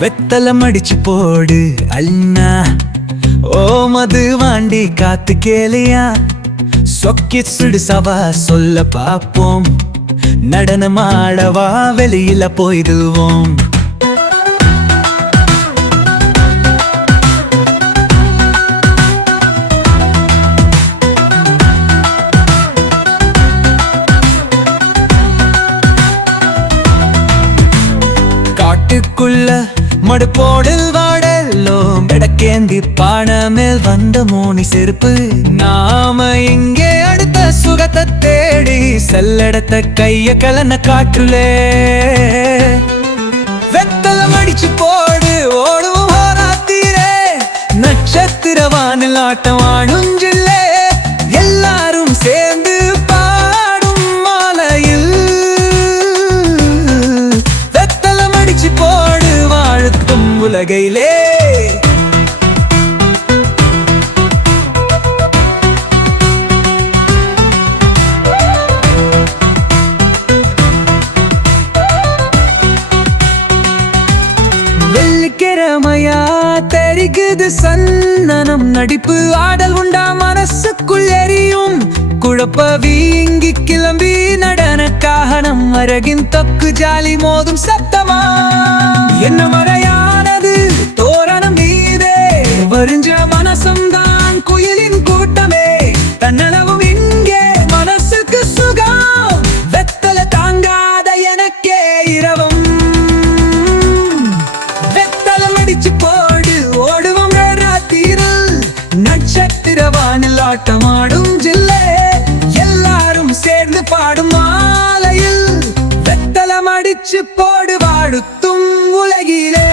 வெத்தல மடிச்சு போடு அண்ணா, ஓ மது வாண்டி காத்து கேளியா, சொக்கி சுடு சவா சொல்ல பாப்போம், நடனமாடவா வெளியில போயிடுவோம். காட்டுக்குள்ள மடுப்போடில் வாடல்லோம், எடக்கேந்தி பானை மேல் வந்த மோனி செருப்பு. நாம இங்கே அடுத்த சுகத்தை தேடி செல்லடத்த கைய கலன காற்றுலே. வெத்தலம் அடிச்சு போடு ஓடுவோம் ஹோராத்திரே, நட்சத்திர வானில் ஆட்டம் ஆடுஞ்சில்லே, எல்லாரும் சேர்ந்து பாடும் மாலையில். வெத்தலம் அடிச்சு போடு வாழ்த்தும் உலகையிலே. வெள்ளிக்கிழமையா தெரிகுது சன்னனம், நடிப்பு ஆடல் உண்டா மனசுக்குள் எரியும், குழப்ப வீங்கி கிளம்பி நடனக்காக நம் அரகின் தொக்கு ஜாலி மோதும் சத்தமா. என்ன மறையானது தோரணம் மீதே, வரிஞ்ச மனசம்தான் குயிலின் கூட்டமே, தன்னளவும் இங்கே மனசுக்கு சுகம், வெத்தல தாங்காத எனக்கே இரவும். போடு ஓடுவோம் ராத்திரில், நட்சத்திர வானில் ஆட்டமாடும் ஜில்லே, எல்லாரும் சேர்ந்து பாடும் மாலையில். வெத்தலம் அடிச்சு போடு வாழுத்தும் உலகிலே.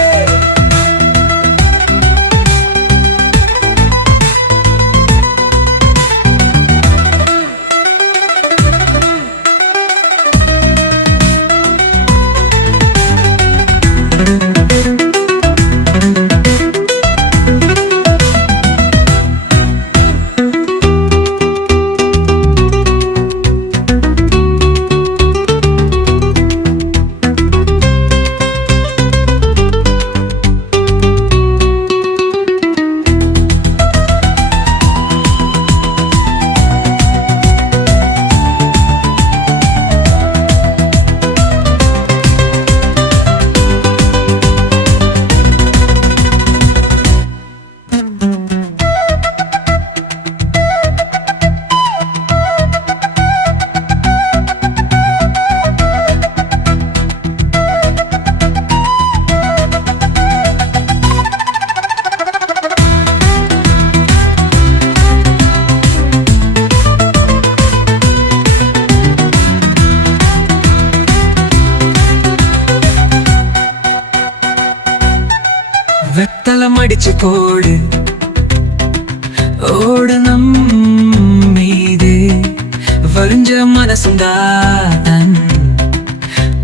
வெத்தலம் அடிச்சு போடு ஓடனம் மீது, வரிஞ்ச மனசுந்தான்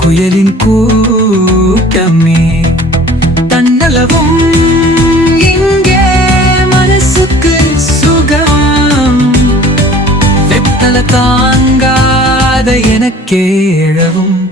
குயலின் கூட்டமே, தன்னளவும் இங்கே மனசுக்கு சுகம், வெத்தல தாங்காத எனக்கே இழவும்.